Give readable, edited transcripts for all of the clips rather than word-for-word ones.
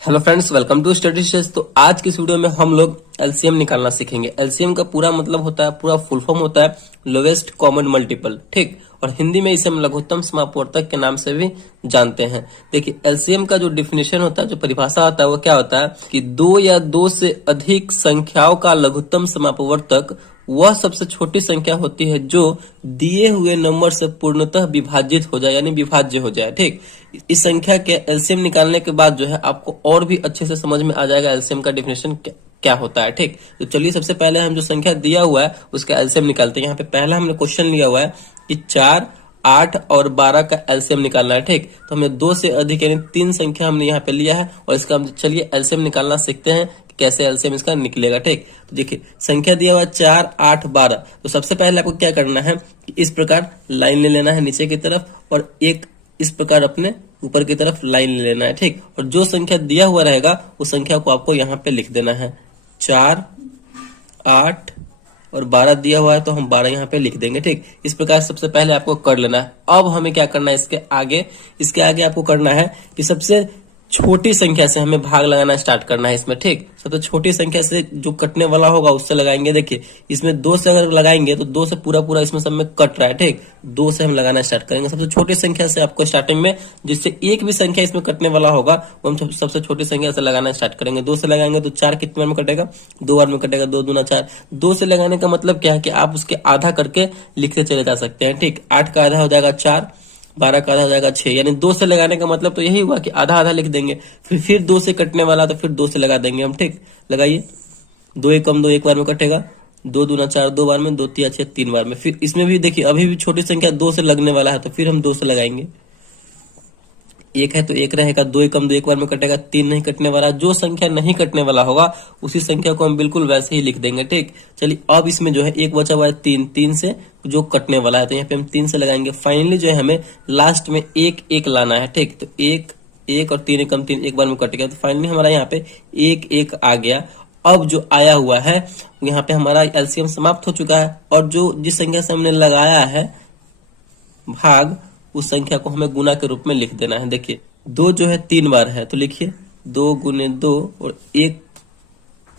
Hello friends, welcome to study session. तो आज की इस वीडियो में हम लोग एलसीएम निकालना सीखेंगे। एलसीएम का पूरा मतलब होता है, पूरा फुल फॉर्म होता है लोवेस्ट कॉमन मल्टीपल, ठीक। और हिंदी में इसे हम लघुत्तम समापवर्तक के नाम से भी जानते हैं। देखिए, एलसीएम का जो डिफिनेशन होता है, जो परिभाषा होता है, वो क्या होता है कि दो या दो से अधिक संख्याओं का लघुत्तम समापवर्तक वह सबसे छोटी संख्या होती है जो दिए हुए नंबर से पूर्णतः विभाजित हो जाए, यानी विभाज्य हो जाए, ठीक। इस संख्या के एलसीएम निकालने के बाद जो है आपको और भी अच्छे से समझ में आ जाएगा एलसीएम का डिफिनेशन क्या होता है, ठीक। तो चलिए, सबसे पहले हम जो संख्या दिया हुआ है उसका एलसीएम निकालते हैं। यहाँ पे पहला हमने क्वेश्चन लिया हुआ है कि 4, 8 और 12 का एलसीएम निकालना है, ठीक। तो हमें दो से अधिक यानी तीन संख्या हमने यहाँ पे लिया है और इसका हम चलिए एलसीएम निकालना सीखते हैं, कैसे एलसीएम इसका निकलेगा, ठीक। तो देखिए, संख्या दिया हुआ 4, 8, 12। तो सबसे पहले आपको क्या करना है कि इस प्रकार लाइन ले लेना है नीचे की तरफ और एक इस प्रकार अपने ऊपर की तरफ लाइन ले लेना है, ठीक। और जो संख्या दिया हुआ रहेगा उस संख्या को आपको यहाँ पे लिख देना है। 4, 8 और 12 दिया हुआ है तो हम 12 यहाँ पे लिख देंगे, ठीक। इस प्रकार सबसे पहले आपको कर लेना है। अब हमें क्या करना है इसके आगे आपको करना है कि सबसे छोटी संख्या से हमें भाग लगाना स्टार्ट करना है इसमें, ठीक। सबसे छोटी संख्या से जो कटने वाला होगा उससे लगाएंगे। देखिए, इसमें 2 से अगर लगाएंगे तो 2 से पूरा पूरा इसमें सब में कट रहा है, ठीक। 2 से हम लगाना स्टार्ट करेंगे सबसे छोटी संख्या से आपको स्टार्टिंग में, जिससे एक भी संख्या इसमें कटने वाला होगा वो हम सबसे छोटी संख्या से लगाना स्टार्ट करेंगे। 2 से लगाएंगे तो 4 कितने बार में कटेगा? 2 बार में कटेगा। 2 दूना 4। 2 से लगाने का मतलब क्या है कि आप उसके आधा करके लिखते चले जा सकते हैं, ठीक। 8 का आधा हो जाएगा 4, 12 का आधा हो जाएगा 6, यानी 2 से लगाने का मतलब तो यही हुआ कि आधा आधा लिख देंगे। फिर 2 से कटने वाला तो फिर 2 से लगा देंगे हम, ठीक। लगाइए, 2 एक कम 2 एक बार में कटेगा। 2 दूना 4 2 बार में, 2 तिया 6 3 बार में। फिर इसमें भी देखिए, अभी भी छोटी संख्या 2 से लगने वाला है तो फिर हम 2 से लगाएंगे। एक है तो एक रहेगा। 2 एक कम 2 एक बार में कटेगा। 3 नहीं कटने वाला। जो संख्या नहीं कटने वाला होगा उसी संख्या को हम बिल्कुल वैसे ही लिख देंगे, ठीक। चलिए, अब इसमें जो है एक बचा हुआ है 3, 3 से जो कटने वाला है तो यहाँ पे हम 3 से लगाएंगे। फाइनली जो है हमें लास्ट में 1 1 लाना है, ठीक। तो 1 1 और 3 एक कम 3 एक बार में कट गया तो फाइनली हमारा यहाँ पे 1 1 आ गया। अब जो आया हुआ है यहाँ पे हमारा एलसीएम समाप्त हो चुका है और जो जिस संख्या से हमने लगाया है भाग, उस संख्या को हमें गुना के रूप में लिख देना है। देखिए, 2 जो है 3 बार है तो लिखिए 2 गुने 2 और 1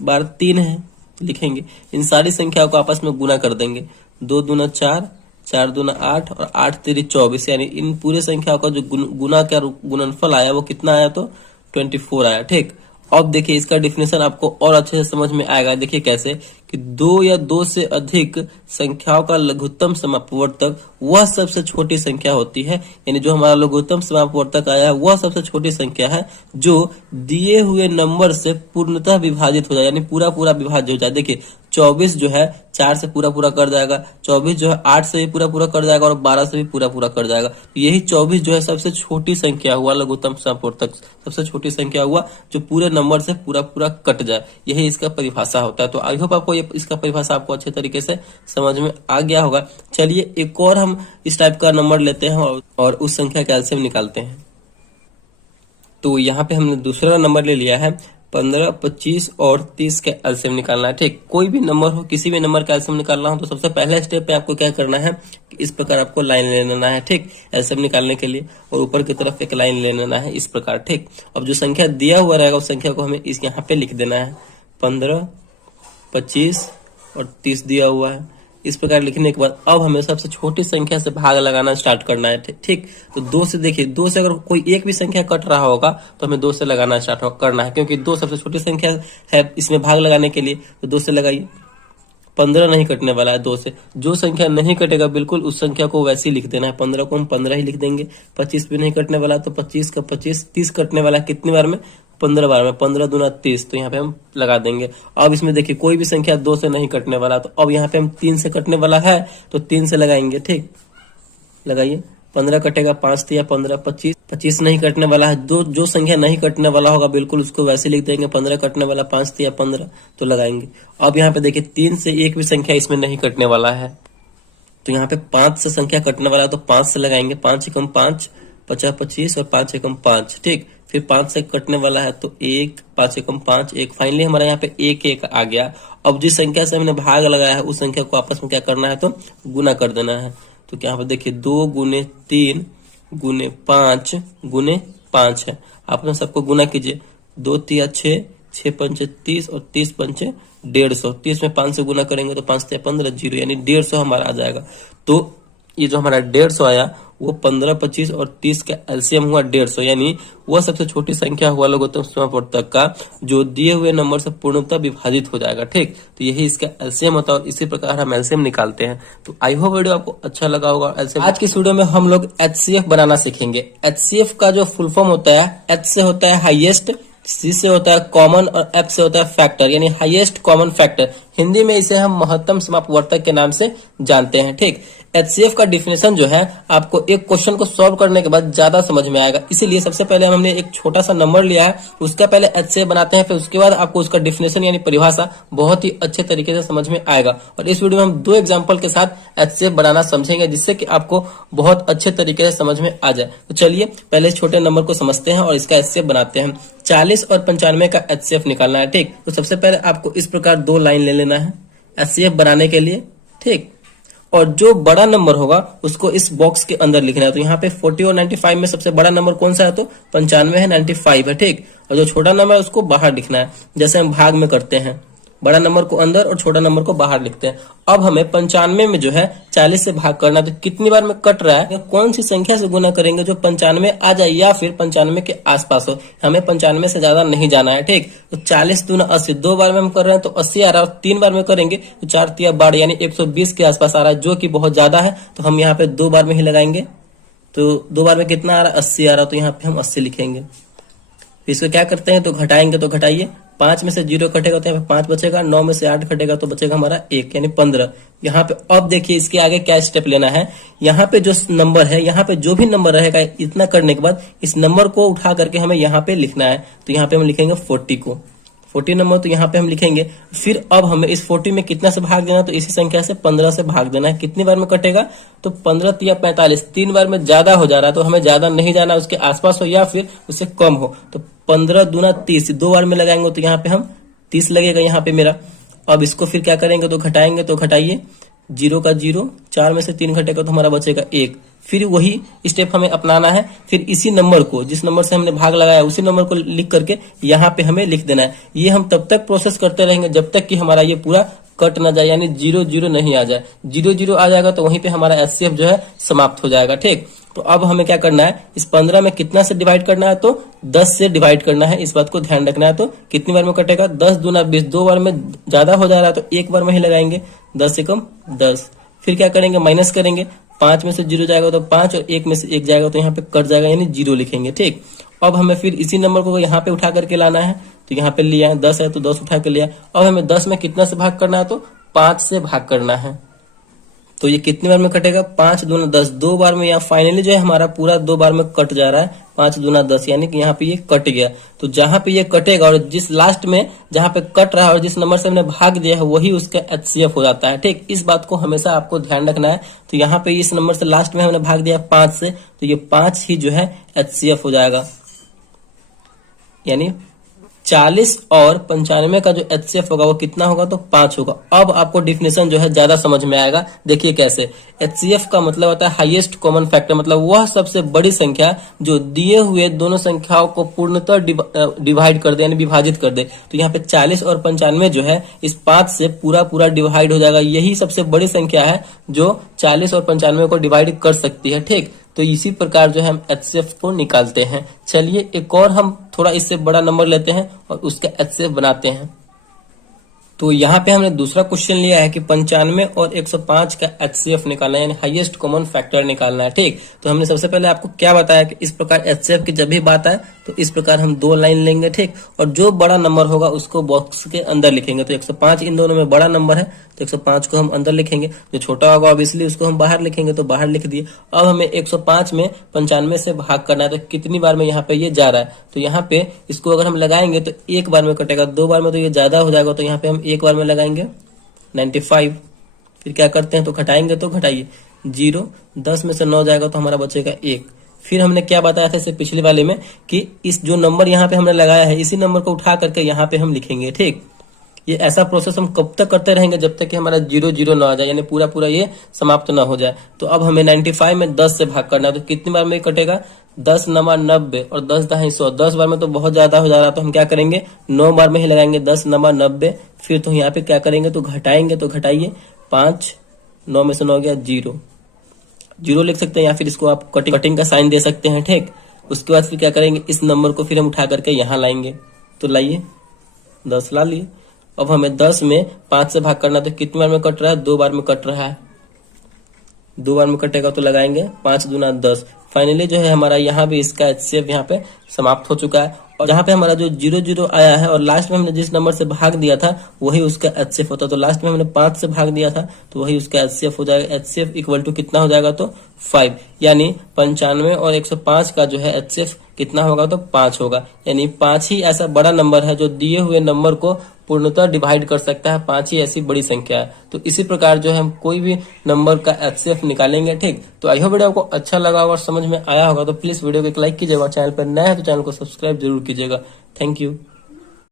बार 3 है तो लिखेंगे। इन सारी संख्याओं को आपस में गुना कर देंगे। 2 दूना 4, 4 दूना 8 और 8 तेरी 24, यानी इन पूरे संख्याओं का जो गुना का गुणनफल आया वो कितना आया तो 24 आया, ठीक। अब देखिए, इसका डिफिनेशन आपको और अच्छे से समझ में आएगा। देखिए कैसे कि 2 या 2 से अधिक संख्याओं का लघुत्तम समापवर्तक वह सबसे छोटी संख्या होती है, यानी जो हमारा लघुत्तम समापवर्तक आया है वह सबसे छोटी संख्या है जो दिए हुए नंबर से पूर्णतः विभाजित हो जाए, यानी पूरा पूरा विभाज्य हो जाए। देखिए, 24 जो है 4 से पूरा पूरा कर जाएगा, 24 जो है 8 से भी पूरा पूरा कर जाएगा और 12 से भी पूरा पूरा कर जाएगा। तो यही 24 जो है सबसे छोटी संख्या हुआ, लघुत्तम समापवर्तक सबसे छोटी संख्या हुआ जो पूरे नंबर से पूरा पूरा कट जाए। यही इसका परिभाषा होता है। तो आई होप आपको इसका परिभाषा आपको अच्छे तरीके से समझ में आ गया होगा। चलिए, एक और हम इस टाइप का नंबर लेते हैं और उस संख्या का एलसीएम निकालते हैं। तो यहाँ पे हमने दूसरा नंबर ले लिया है 15, 25 और 30 का एलसीएम निकालना है, ठीक। कोई भी नंबर हो, किसी भी नंबर का एलसीएम निकालना हो तो सबसे पहले स्टेप पे आपको क्या करना है, इस प्रकार आपको लाइन ले लेना है, ठीक, एलसीएम निकालने के लिए। और ऊपर की तरफ एक लाइन ले लेना है इस प्रकार, ठीक। अब जो संख्या दिया हुआ रहेगा उस संख्या को हमें इस यहाँ पे लिख देना है। 15, 25 और 30 दिया हुआ है। इस प्रकार लिखने के बाद अब हमें सबसे छोटी संख्या से भाग लगाना स्टार्ट करना है, ठीक। तो 2 से देखिए, 2 से अगर कोई एक भी संख्या कट रहा होगा तो हमें 2 से लगाना स्टार्ट करना है, क्योंकि 2 सबसे छोटी संख्या है इसमें भाग लगाने के लिए। तो 2 से लगाइए। 15 नहीं कटने वाला है 2 से। जो संख्या नहीं कटेगा बिल्कुल उस संख्या को वैसे ही लिख देना है। 15 को हम 15 ही लिख देंगे। 25 भी नहीं कटने वाला तो 25 का 25। 30 कटने वाला कितनी बार में? 15 बार में। 15 दूना 30, तो यहाँ पे हम लगा देंगे। अब इसमें देखिए, कोई भी संख्या 2 से नहीं कटने वाला तो अब यहाँ पे हम 3 से कटने वाला है तो 3 से लगाएंगे, ठीक। लगाइए। 15 कटेगा, 5 या 15, 25। 25 नहीं कटने वाला है। जो संख्या नहीं कटने वाला होगा बिल्कुल उसको वैसे लिख देंगे। 15 कटने वाला, 5 या 15 तो लगाएंगे। अब यहाँ पे देखिए, 3 से एक भी संख्या इसमें नहीं कटने वाला है तो यहाँ पे 5 से संख्या कटने वाला है तो 5 से लगाएंगे। 5 एकम 5, 50 25 और 5 एकम 5, ठीक। फिर 5 से कटने वाला है तो 1, 5 एकम 5 1। फाइनली हमारा यहाँ पे 1 1 आ गया। अब जिस संख्या से हमने भाग लगाया है उस संख्या को आपस में क्या करना है तो गुना कर देना है। तो यहाँ पे देखिए, 2 गुने 3 गुने 5 गुने 5 है। आप सबको गुना कीजिए। दो तिया 6, 6 पंचे 30 और 30 पंचे 150। 30 में 5 से गुना करेंगे तो 5 तिया 15, 0 यानी 150 हमारा आ जाएगा। तो ये जो हमारा 150 आया वो 15, 25 और 30 का एलसीएम हुआ 150, यानी वह सबसे छोटी संख्या हुआ लघुत्तम सीमावर्तक का जो दिए हुए नंबर से पूर्णतः विभाजित हो जाएगा। ठीक, तो यही इसका एलसीएम होता है और इसी प्रकार हम एलसीएम निकालते हैं। तो आई होप वीडियो आपको अच्छा लगा होगा। एलसीएम आज की इस वीडियो में हम लोग एचसीएफ बनाना सीखेंगे। एचसीएफ का जो फुल फॉर्म होता है, एच से होता है हाईएस्ट, सी से होता है कॉमन और एफ से होता है फैक्टर, यानी हाईएस्ट कॉमन फैक्टर। हिंदी में इसे हम महत्तम समापवर्तक के नाम से जानते हैं। ठीक, एचसीएफ का डिफिनेशन जो है आपको एक क्वेश्चन को सॉल्व करने के बाद ज्यादा समझ में आएगा, इसीलिए सबसे पहले हमने एक छोटा सा नंबर लिया है, उसका पहले एचसीएफ बनाते हैं, फिर उसके बाद आपको उसका डिफिनेशन यानी परिभाषा बहुत ही अच्छे तरीके से समझ में आएगा। और इस वीडियो में हम 2 एग्जाम्पल के साथ एचसीएफ बनाना समझेंगे, जिससे कि आपको बहुत अच्छे तरीके से समझ में आ जाए। तो चलिए पहले इस छोटे नंबर को समझते हैं और इसका एचसीएफ बनाते हैं। 40 और 95 का एचसीएफ निकालना है। ठीक, तो सबसे पहले आपको इस प्रकार 2 लाइन ले लेना है एचसीएफ बनाने के लिए। ठीक, और जो बड़ा नंबर होगा उसको इस बॉक्स के अंदर लिखना है। तो यहाँ पे 40 और 95 में सबसे बड़ा नंबर कौन सा है? तो 95 है, 95 है। ठीक, और जो छोटा नंबर है उसको बाहर लिखना है, जैसे हम भाग में करते हैं, बड़ा नंबर को अंदर और छोटा नंबर को बाहर लिखते हैं। अब हमें 95 में जो है 40 से भाग करना, तो कितनी बार में कट रहा है, कौन सी संख्या से गुना करेंगे जो 95 आ जाए या फिर 95 के आसपास हो। हमें 95 से ज्यादा नहीं जाना है। ठीक, तो 40 दूना 80, 2 बार में हम कर रहे हैं तो 80 आ रहा है, और 3 बार में करेंगे तो 4 तिया 12 यानी 120 के आसपास आ रहा है, जो कि बहुत ज्यादा है। तो हम यहाँ पे 2 बार में ही लगाएंगे। तो 2 बार में कितना आ रहा है? 80 आ रहा है, तो यहाँ पे हम 80 लिखेंगे। इसको क्या करते हैं, तो घटाएंगे, तो घटाइए, 5 में से 0 कटेगा तो यहाँ पे 5 बचेगा, 9 में से 8 कटेगा तो बचेगा हमारा 1 यानी 15। यहाँ पे अब देखिए इसके आगे क्या स्टेप लेना है। यहाँ पे जो नंबर है, यहाँ पे जो भी नंबर रहेगा, इतना करने के बाद इस नंबर को उठा करके हमें यहाँ पे लिखना है। तो यहाँ पे हम लिखेंगे 40 को, 40 नंबर, तो यहाँ पे हम लिखेंगे। फिर अब हमें इस 40 में कितना से भाग देना, तो इसी संख्या से 15 से भाग देना है। कितनी बार में कटेगा, तो 15 तिया 45, 3 बार में ज्यादा हो जा रहा है, तो हमें ज्यादा नहीं जाना, उसके आसपास हो या फिर उससे कम हो। तो 15 दूना 30, 2 बार में लगाएंगे तो यहाँ पे हम 30 लगेगा यहाँ पे मेरा। अब इसको फिर क्या करेंगे, तो घटाएंगे, तो घटाइए, 0 का 0, 4 में से 3 घटेगा तो हमारा बचेगा 1। फिर वही स्टेप हमें अपनाना है। फिर इसी नंबर को, जिस नंबर से हमने भाग लगाया, उसी नंबर को लिख करके यहाँ पे हमें लिख देना है। ये हम तब तक प्रोसेस करते रहेंगे जब तक कि हमारा ये पूरा कट ना जाए, यानी 0 0 नहीं आ जाए। 0 0 आ जाएगा तो वहीं पे हमारा एचसीएफ जो है समाप्त हो जाएगा। ठीक, तो अब हमें क्या करना है, इस 15 में कितना से डिवाइड करना है, तो 10 से डिवाइड करना है। इस बात को ध्यान रखना है। तो कितनी बार में कटेगा, 10 दूना 20, 2 बार में ज्यादा हो जा रहा है तो 1 बार में ही लगाएंगे, 10 से कम 10। फिर क्या करेंगे, माइनस करेंगे, 5 में से 0 जाएगा तो 5 और 1 में से 1 जाएगा तो यहाँ पे कट जाएगा, यानी 0 लिखेंगे। ठीक, अब हमें फिर इसी नंबर को यहाँ पे उठा करके लाना है। तो यहाँ पे लिया है 10 है तो 10 उठा के लिया। अब हमें 10 में कितना से भाग करना है, तो 5 से भाग करना है। तो ये कितनी बार में कटेगा, 5 दूना 10, 2 बार में। यहाँ फाइनली जो है हमारा पूरा 2 बार में कट जा रहा है, 5 दूना 10, यानी कि यहाँ पे ये कट गया। तो जहां पे ये कटेगा और जिस लास्ट में जहां पे कट रहा है और जिस नंबर से हमने भाग दिया है वही उसका एचसीएफ हो जाता है। ठीक, इस बात को हमेशा आपको ध्यान रखना है। तो यहाँ पे इस नंबर से लास्ट में हमने भाग दिया 5 से, तो ये 5 ही जो है एचसीएफ हो जाएगा, यानी 40 और 95 का जो एचसीएफ होगा वो कितना होगा, तो 5 होगा। अब आपको डिफिनेशन जो है ज्यादा समझ में आएगा। देखिए कैसे, एचसीएफ का मतलब होता है हाईएस्ट कॉमन फैक्टर, मतलब वह सबसे बड़ी संख्या जो दिए हुए दोनों संख्याओं को पूर्णतः डिवाइड कर दे, यानी विभाजित कर दे। तो यहाँ पे 40 और 95 जो है इस 5 से पूरा पूरा डिवाइड हो जाएगा। यही सबसे बड़ी संख्या है जो 40 और 95 को डिवाइड कर सकती है। ठीक, तो इसी प्रकार जो है हम एचसीएफ को निकालते हैं। चलिए एक और हम थोड़ा इससे बड़ा नंबर लेते हैं और उसका एचसीएफ बनाते हैं। तो यहाँ पे हमने दूसरा क्वेश्चन लिया है कि 95 और 105 का एचसीएफ निकालना है, यानी हाईएस्ट कॉमन फैक्टर निकालना है। ठीक, तो हमने सबसे पहले आपको क्या बताया कि इस प्रकार एचसीएफ की जब भी बात आए तो इस प्रकार हम 2 लाइन लेंगे। ठीक, और जो बड़ा नंबर होगा उसको बॉक्स के अंदर लिखेंगे। तो 105 इन दोनों में बड़ा नंबर है तो 105 को हम अंदर लिखेंगे, जो छोटा होगा ऑब्वियसली उसको हम बाहर लिखेंगे, तो बाहर लिख दिए। अब हमें 105 में 95 से भाग करना है, तो कितनी बार में यहाँ पे ये जा रहा है, तो यहाँ पे इसको अगर हम लगाएंगे तो 1 बार में कटेगा, 2 बार में तो ये ज्यादा हो जाएगा, तो यहाँ पे हम 1 बार में लगाएंगे 95। फिर क्या करते हैं, तो घटाएंगे, तो घटाइए, 0, 10 में से 9 जाएगा तो हमारा बचेगा 1। फिर हमने क्या बताया था इससे पिछले वाले में कि इस जो नंबर यहाँ पे हमने लगाया है इसी नंबर को उठा करके यहाँ पे हम लिखेंगे। ठीक, ये ऐसा प्रोसेस हम कब तक करते रहेंगे जब तक कि हमारा 0 0 ना आ जाए, यानी पूरा पूरा ये समाप्त ना हो जाए। तो अब हमें 95 में 10 से भाग करना है, तो कितनी बार में ये कटेगा, 10 नमा 90 और 10 दहाई 100। 10 बार में तो बहुत ज्यादा हो जा रहा है, तो हम क्या करेंगे 9 बार में ही लगाएंगे, 10 नमा 90। फिर तो यहाँ पे क्या करेंगे, तो घटाएंगे, तो घटाइए 5, 9 में से 9 गया 0, 0 लिख सकते हैं, या फिर इसको आप कटिंग का साइन दे सकते हैं। ठीक, उसके बाद फिर क्या करेंगे, इस नंबर को फिर हम उठा करके यहाँ लाएंगे। तो लाइए 10 ला लिए। अब हमें 10 में 5 से भाग करना, तो कितनी बार में कट रहा है, 2 बार में कट रहा है। 2 बार में कटेगा तो लगाएंगे 5 दूना 10। फाइनली जो है हमारा यहाँ भी इसका HCF यहाँ पे समाप्त हो चुका है। और यहाँ पे हमारा जो 0 0 आया है और लास्ट में हमने जिस नंबर से भाग दिया था वही उसका HCF होता, तो लास्ट में हमने 5 से भाग दिया था तो वही उसका HCF हो जाएगा। HCF इक्वल टू कितना हो जाएगा, तो 5, यानी 95 और 105 का जो है HCF कितना होगा, तो 5 होगा। यानी 5 ही ऐसा बड़ा नंबर है जो दिए हुए नंबर को पूर्णतः डिवाइड कर सकता है। 5 ही ऐसी बड़ी संख्या है। तो इसी प्रकार जो है हम कोई भी नंबर का HCF निकालेंगे। ठीक, तो आई होप वीडियो आपको अच्छा लगा और समझ में आया होगा। तो प्लीज वीडियो को एक लाइक कीजिएगा, चैनल पर नया है तो चैनल को सब्सक्राइब जरूर कीजिएगा। Thank you.